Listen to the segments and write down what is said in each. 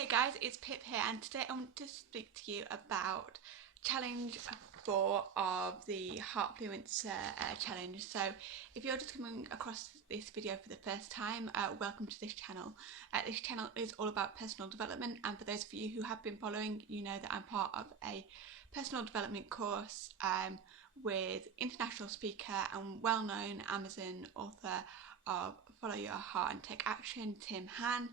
Hey guys, it's Pip here, and today I want to speak to you about challenge 4 of the Heart Fluencer challenge. So if you're just coming across this video for the first time, welcome to this channel. This channel is all about personal development, and for those of you who have been following, you know that I'm part of a personal development course with international speaker and well-known Amazon author of Follow Your Heart and Take Action, Tim Han,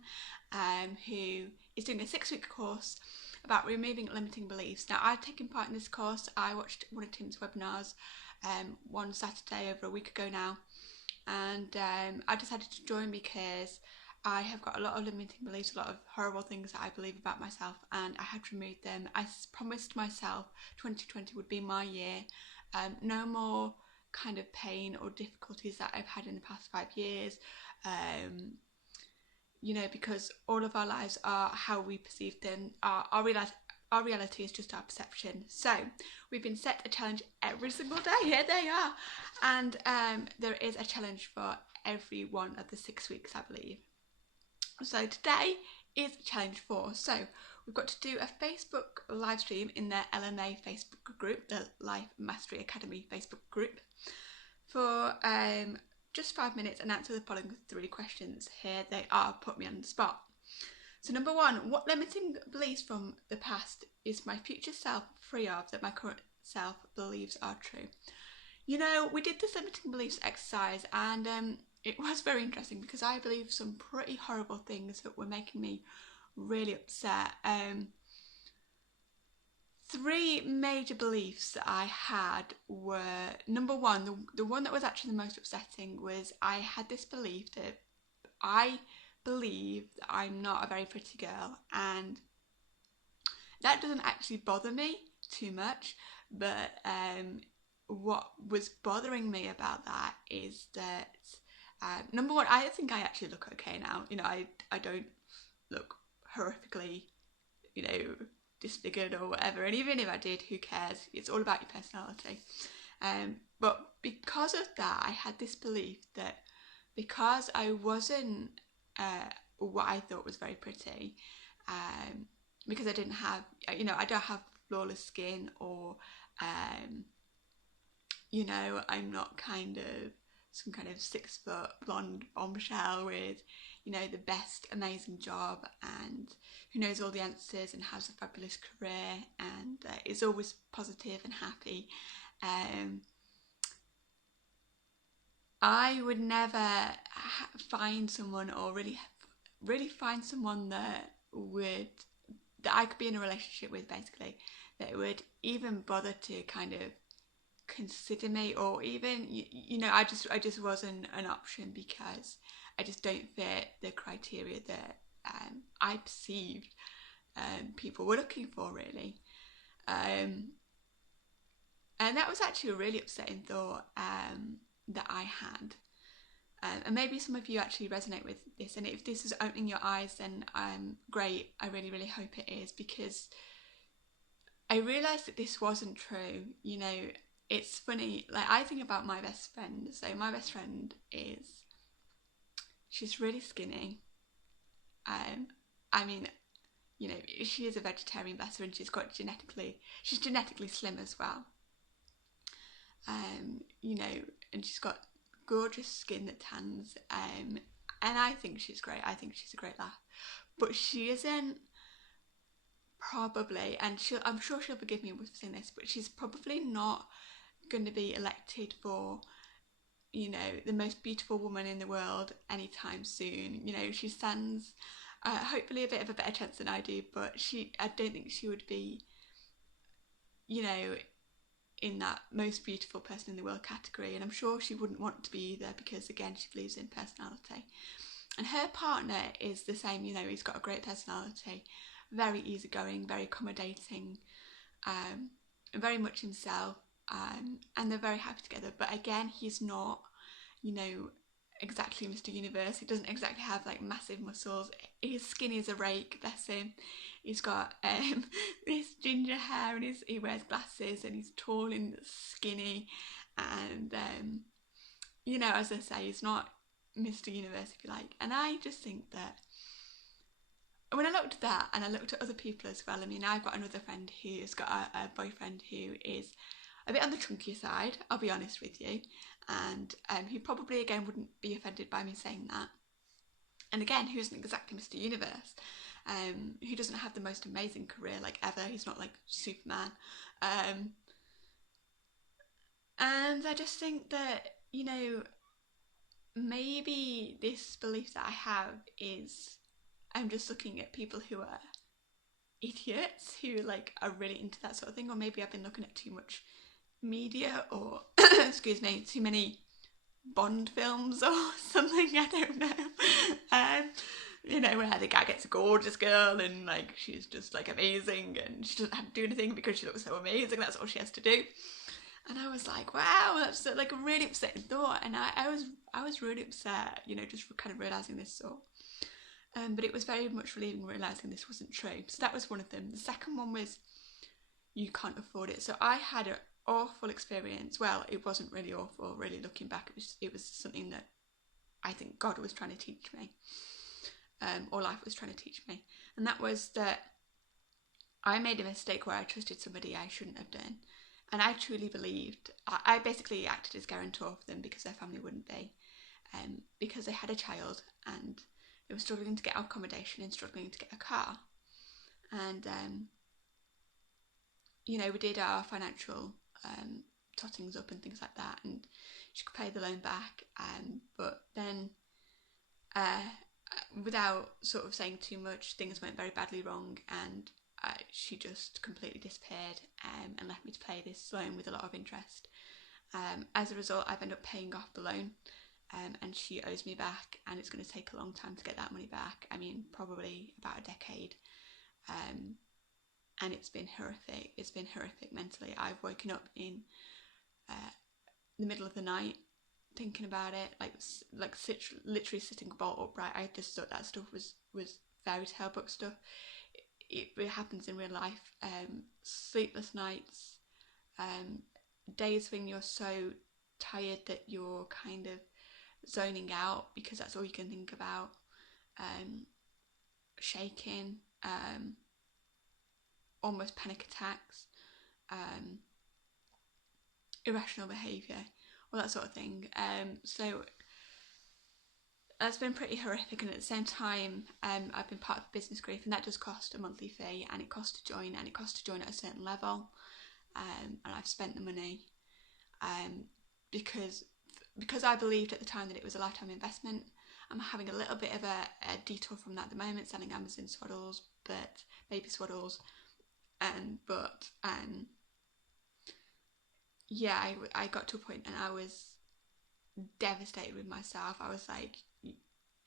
who is doing a 6-week course about removing limiting beliefs. Now, I've taken part in this course. I watched one of Tim's webinars one Saturday over a week ago now, and I decided to join because I have got a lot of limiting beliefs, a lot of horrible things that I believe about myself, and I had to remove them. I promised myself 2020 would be my year. No more kind of pain or difficulties that I've had in the past 5 years, you know, because all of our lives are how we perceive them. Our reality is just our perception. So we've been set a challenge every single day. Here they are, and there is a challenge for every one of the 6 weeks, I believe. So today is challenge 4. So we've got to do a Facebook live stream in the LMA Facebook group, the Life Mastery Academy Facebook group, for just 5 minutes and answer the following 3 questions. Here they are, put me on the spot. So number 1, what limiting beliefs from the past is my future self free of that my current self believes are true? You know, we did this limiting beliefs exercise, and it was very interesting because I believe some pretty horrible things that were making me really upset. 3 major beliefs that I had were, number 1, the one that was actually the most upsetting was I had this belief that I believe that I'm not a very pretty girl, and that doesn't actually bother me too much, but what was bothering me about that is that number 1, I think I actually look okay now. You know, I don't look horrifically, you know, disfigured or whatever, and even if I did, who cares? It's all about your personality. But because of that, I had this belief that because I wasn't what I thought was very pretty, because I didn't have, you know, I don't have flawless skin, or you know, I'm not kind of some kind of 6-foot blonde bombshell with, you know, the best amazing job and who knows all the answers and has a fabulous career and is always positive and happy. I would never find someone, or really find someone that I could be in a relationship with, basically, that would even bother to kind of consider me, or even, you know, I just wasn't an option because I just don't fit the criteria that I perceived people were looking for, really. And that was actually a really upsetting thought that I had. And maybe some of you actually resonate with this, and if this is opening your eyes, then great. I really, really hope it is, because I realised that this wasn't true. You know, it's funny, like, I think about my best friend. So my best friend she's really skinny. I mean, you know, she is a vegetarian, bless her, and she's genetically slim as well. You know, and she's got gorgeous skin that tans, and I think she's great. I think she's a great laugh, but she isn't probably, and I'm sure she'll forgive me for saying this, but she's probably not going to be elected for, you know, the most beautiful woman in the world anytime soon. You know, she stands hopefully a bit of a better chance than I do, but I don't think she would be, you know, in that most beautiful person in the world category, and I'm sure she wouldn't want to be either, because again, she believes in personality. And her partner is the same. You know, he's got a great personality, very easygoing, very accommodating, very much himself, and they're very happy together. But again, he's not, you know, exactly Mr. Universe. He doesn't exactly have like massive muscles. He's skinny as a rake, bless him. He's got this ginger hair, and he wears glasses, and he's tall and skinny, and you know, as I say, he's not Mr. Universe, if you like. And I just think that when I looked at that and I looked at other people as well, I mean, I've got another friend who's got a boyfriend who is a bit on the chunkier side, I'll be honest with you, and he probably again wouldn't be offended by me saying that. And again, who isn't exactly Mr. Universe, who doesn't have the most amazing career like ever. He's not like Superman. And I just think that, you know, maybe this belief that I have is I'm just looking at people who are idiots, who like are really into that sort of thing, or maybe I've been looking at too much media or excuse me, too many Bond films or something, I don't know. You know, where the guy gets a gorgeous girl and like she's just like amazing and she doesn't have to do anything because she looks so amazing, that's all she has to do. And I was like, wow, that's like a really upsetting thought. And I was really upset, you know, just kind of realising this thought. But it was very much relieving realising this wasn't true. So that was one of them. The second one was you can't afford it. So I had an awful experience. Well, it wasn't really awful, really looking back. It was something that I think God was trying to teach me, or life was trying to teach me. And that was that I made a mistake where I trusted somebody I shouldn't have done. And I truly believed, I basically acted as guarantor for them because their family wouldn't be, because they had a child and they were struggling to get accommodation and struggling to get a car. And, you know, we did our financial tottings up and things like that, and she could pay the loan back. But then, without sort of saying too much, things went very badly wrong, and she just completely disappeared and left me to pay this loan with a lot of interest. As a result, I've ended up paying off the loan, and she owes me back, and it's going to take a long time to get that money back. I mean, probably about a decade. And it's been horrific. It's been horrific mentally. I've woken up in the middle of the night thinking about it, like literally sitting bolt upright. I just thought that stuff was fairy tale book stuff. It happens in real life. Sleepless nights, days when you're so tired that you're kind of zoning out because that's all you can think about, shaking, almost panic attacks, irrational behaviour, all that sort of thing. So that's been pretty horrific, and at the same time I've been part of business grief, and that does cost a monthly fee, and it costs to join, and it costs to join at a certain level, and I've spent the money because I believed at the time that it was a lifetime investment. I'm having a little bit of a detour from that at the moment, selling Amazon swaddles, but baby swaddles, but yeah, I got to a point and I was devastated with myself. I was like,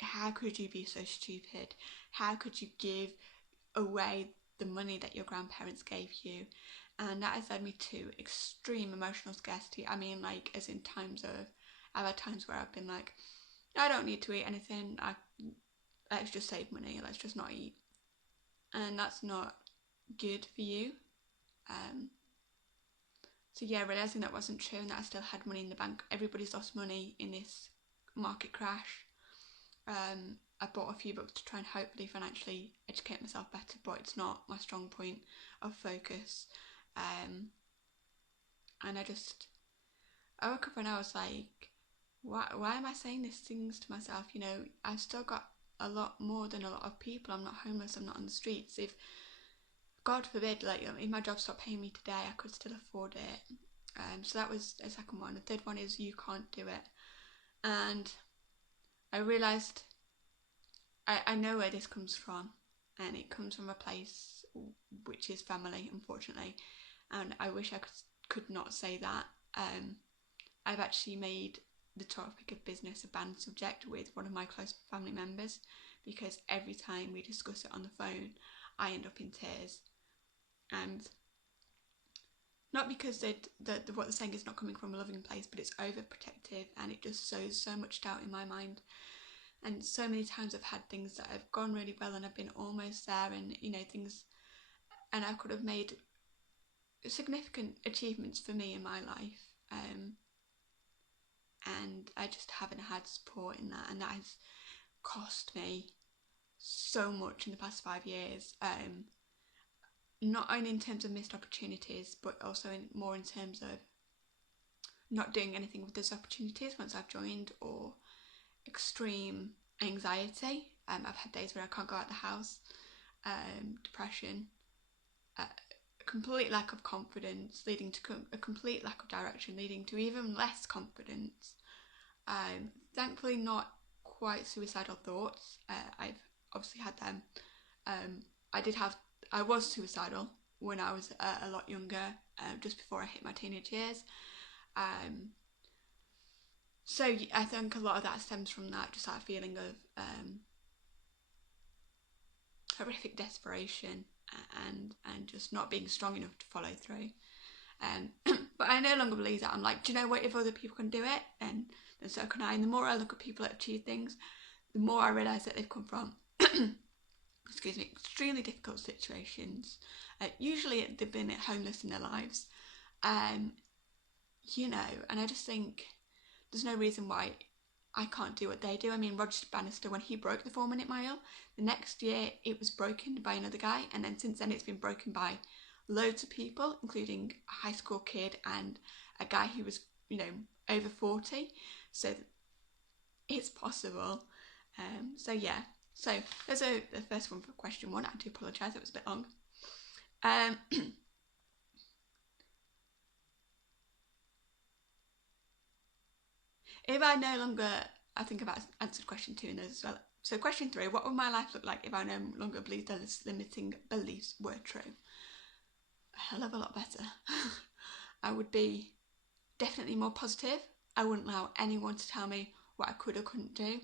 how could you be so stupid? How could you give away the money that your grandparents gave you? And that has led me to extreme emotional scarcity. I mean, like, as in I've had times where I've been like, I don't need to eat anything, let's just save money, let's just not eat. And that's not good for you. So yeah, realising that wasn't true and that I still had money in the bank. Everybody's lost money in this market crash. I bought a few books to try and hopefully financially educate myself better, but it's not my strong point of focus. And I woke up and I was like, why am I saying these things to myself? You know, I've still got a lot more than a lot of people. I'm not homeless, I'm not on the streets. If, God forbid, like, if my job stopped paying me today, I could still afford it. So that was a second one. The third one is you can't do it. And I realised I know where this comes from, and it comes from a place which is family, unfortunately, and I wish I could not say that. I've actually made the topic of business a banned subject with one of my close family members, because every time we discuss it on the phone I end up in tears, and not because what they're saying is not coming from a loving place, but it's overprotective, and it just sows so much doubt in my mind. And so many times I've had things that have gone really well and I've been almost there, and you know, things, and I could have made significant achievements for me in my life, and I just haven't had support in that, and that has cost me so much in the past 5 years, not only in terms of missed opportunities, but also more in terms of not doing anything with those opportunities once I've joined, or extreme anxiety. I've had days where I can't go out the house, depression, complete lack of confidence, leading to a complete lack of direction, leading to even less confidence. Thankfully not quite suicidal thoughts. I've obviously had them. I was suicidal when I was a lot younger, just before I hit my teenage years. So I think a lot of that stems from that, just that feeling of horrific desperation and just not being strong enough to follow through. But I no longer believe that. I'm like, do you know what, if other people can do it, then so can I. And the more I look at people that achieve things, the more I realise that they've come from excuse me, extremely difficult situations. Usually they've been homeless in their lives, you know, and I just think there's no reason why I can't do what they do. I mean, Roger Bannister, when he broke the 4-minute mile, the next year it was broken by another guy, and then since then it's been broken by loads of people, including a high school kid and a guy who was, you know, over 40. So it's possible. So yeah. So there's the first one for question 1. I do apologise, it was a bit long. If I no longer, I think I've answered question 2 in those as well. So question 3, what would my life look like if I no longer believed those limiting beliefs were true? A hell of a lot better. I would be definitely more positive. I wouldn't allow anyone to tell me what I could or couldn't do.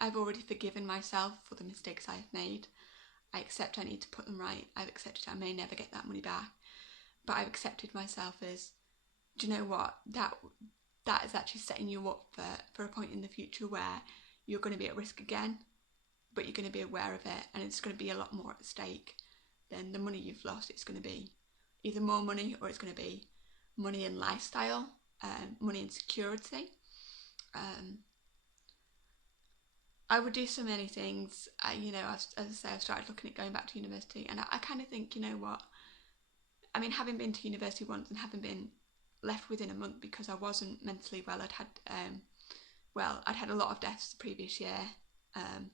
I've already forgiven myself for the mistakes I have made. I accept I need to put them right. I've accepted I may never get that money back. But I've accepted myself as, do you know what, that is actually setting you up for a point in the future where you're going to be at risk again, but you're going to be aware of it, and it's going to be a lot more at stake than the money you've lost. It's going to be either more money, or it's going to be money and lifestyle, money and security. I would do so many things. You know, as I say, I've started looking at going back to university, and I kind of think, you know what, I mean, having been to university once and having been left within a month because I wasn't mentally well, I'd had a lot of deaths the previous year, and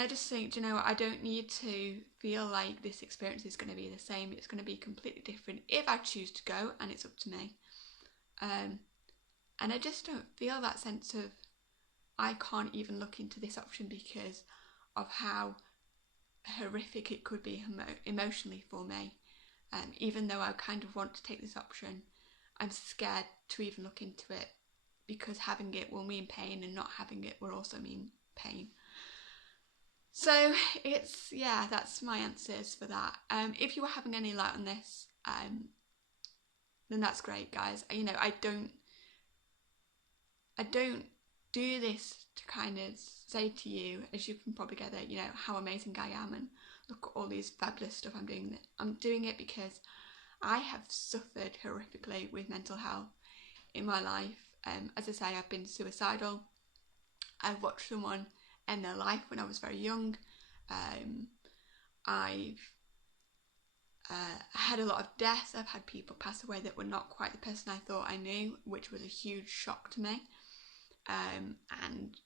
I just think, you know, I don't need to feel like this experience is going to be the same. It's going to be completely different if I choose to go, and it's up to me. And I just don't feel that sense of I can't even look into this option because of how horrific it could be emotionally for me. Even though I kind of want to take this option, I'm scared to even look into it, because having it will mean pain, and not having it will also mean pain. So it's, yeah, that's my answers for that. If you were having any light on this, then that's great, guys. You know, I don't do this to kind of say to you, as you can probably gather, you know, how amazing I am and look at all these fabulous stuff I'm doing. I'm doing it because I have suffered horrifically with mental health in my life. As I say, I've been suicidal. I've watched someone end their life when I was very young. I've had a lot of deaths. I've had people pass away that were not quite the person I thought I knew, which was a huge shock to me. And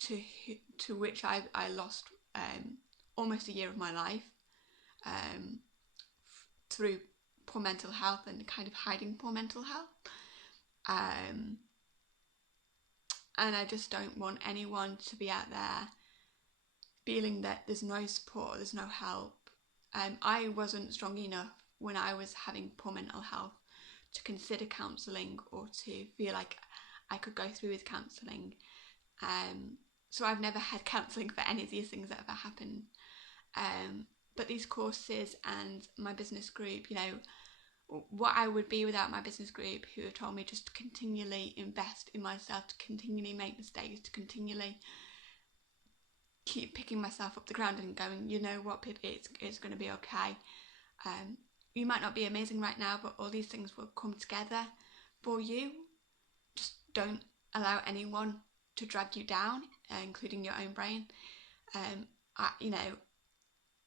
to which I lost almost a year of my life through poor mental health and kind of hiding poor mental health. And I just don't want anyone to be out there feeling that there's no support, there's no help. I wasn't strong enough when I was having poor mental health to consider counselling, or to feel like I could go through with counselling. So I've never had counselling for any of these things that ever happened. But these courses and my business group, you know, what I would be without my business group, who have told me just to continually invest in myself, to continually make mistakes, to continually keep picking myself up the ground and going, you know what, Pippi, it's going to be okay. You might not be amazing right now, but all these things will come together for you. Just don't allow anyone to drag you down, including your own brain. You know,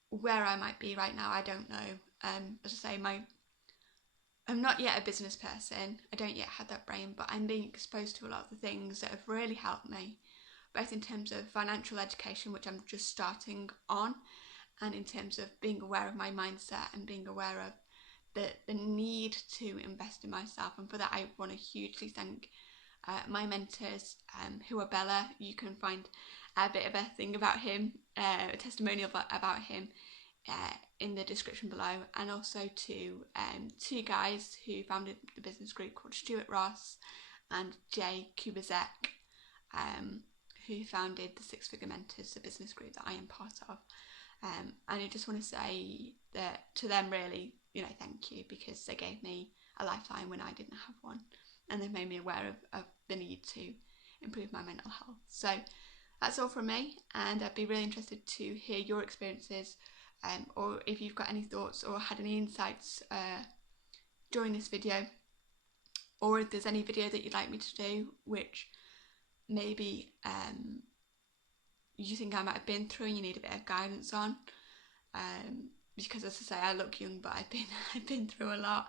where I might be right now, I don't know. As I say, I'm not yet a business person. I don't yet have that brain, but I'm being exposed to a lot of the things that have really helped me, both in terms of financial education, which I'm just starting on, and in terms of being aware of my mindset and being aware of the need to invest in myself. And for that, I want to hugely thank my mentors, who are Bella. You can find a bit of a thing about him, a testimonial about him in the description below, and also to two guys who founded the business group called Stuart Ross and Jay Kubizek, who founded the Six Figure Mentors, the business group that I am part of. And I just want to say that to them, really, you know, thank you, because they gave me a lifeline when I didn't have one, and they've made me aware of the need to improve my mental health. So that's all from me, and I'd be really interested to hear your experiences, or if you've got any thoughts or had any insights during this video, or if there's any video that you'd like me to do which maybe you think I might have been through and you need a bit of guidance on, because as I say, I look young, but I've been through a lot,